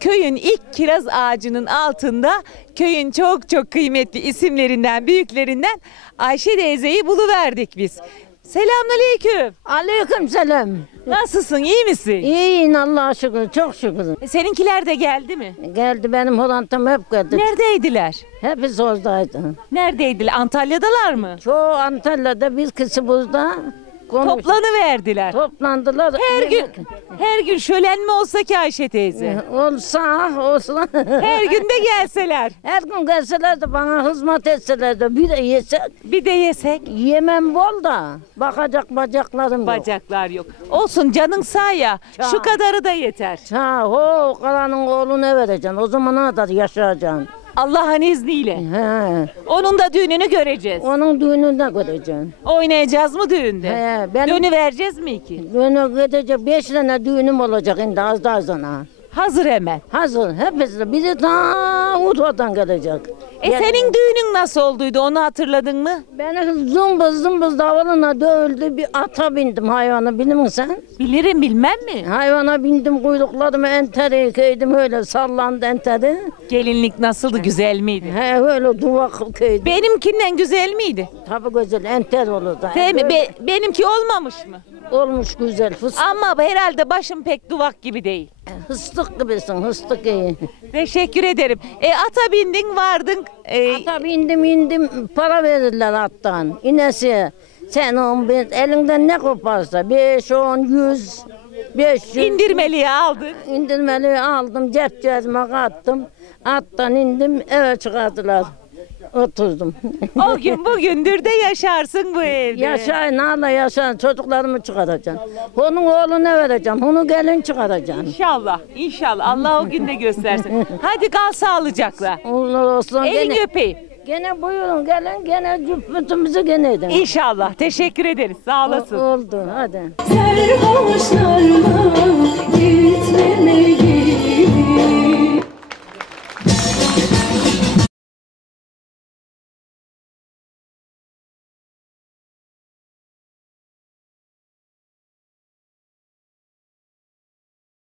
köyün ilk kiraz ağacının altında köyün çok çok kıymetli isimlerinden, büyüklerinden Ayşe teyzeyi buluverdik biz. Selamünaleyküm. Aleykümselam. Nasılsın, iyi misin? İyiyim Allah'a şükür, çok şükür. Seninkiler de geldi mi? Geldi benim Hollanda'm hep geldi. Neredeydiler? Hepsi oradaydı. Neredeydiler? Antalya'dalar mı? Çoğu Antalya'da, biz kızı burada Toplanıverdiler. toplandılar. Her gün şölen mi olsa ki Ayşe teyze? Olsa. Her gün de gelseler. Her gün gelseler de bana hizmet etseler de bir de yesek. Bir de yesek. Yemem bol da bakacak bacaklarım yok. Bacaklar yok. Olsun, canın sağ ya. Sağ. Şu kadarı da yeter. Ha, o kalanın oğluna vereceksin. O zamana kadar yaşayacaksın. Allah'ın izniyle. He. Onun da düğününü göreceğiz. Onun düğününde göreceksin. Oynayacağız mı düğünde? He, benim- Dönüvereceğiz mi ki? Düğünü gidecek 5 tane düğünüm olacak şimdi az daha sonra. Hazır hemen. Hazır hepsi bizi ta Urfa'dan gelecek. Senin düğünün nasıl olduydu, onu hatırladın mı? Beni zımbız davuluna dövüldü, bir ata bindim, hayvana bilir misin sen? Bilirim, bilmem mi? Hayvana bindim, kuyruklarımı enteri kıydım, öyle sallandı enteri. Gelinlik nasıldı, güzel miydi? He, öyle duvak kıydım. Benimkinden güzel miydi? Tabii güzel enter olur da. Değil mi? Böyle Benimki olmamış mı? olmuş güzel, Ama herhalde başım pek duvak gibi değil. fıstık gibisin, fıstık iyi. Teşekkür ederim. Ata bindin, vardın. Ata bindim, para verirler attan. İnesi, sen elinden ne koparsa, 5, 10, 100, 500. İndirmeliği aldın. İndirmeli aldım, cep cezme kattım. Attan indim, eve çıkardılar. Oturdum. O gün bugündür de yaşarsın bu evde. Yaşayın, hala yaşayın, çocuklarımı çıkaracaksın. Onun oğluna vereceğim, onu gelin çıkaracaksın. İnşallah, inşallah. Allah o gün de göstersin. Hadi kal sağlıcakla. Allah olsun. Elini öpeyim. Gene buyurun gelin, gene cübbetimizi gene edin. İnşallah. Teşekkür ederiz. Sağ olasın. Oldu, hadi. Serhoşlarla gitme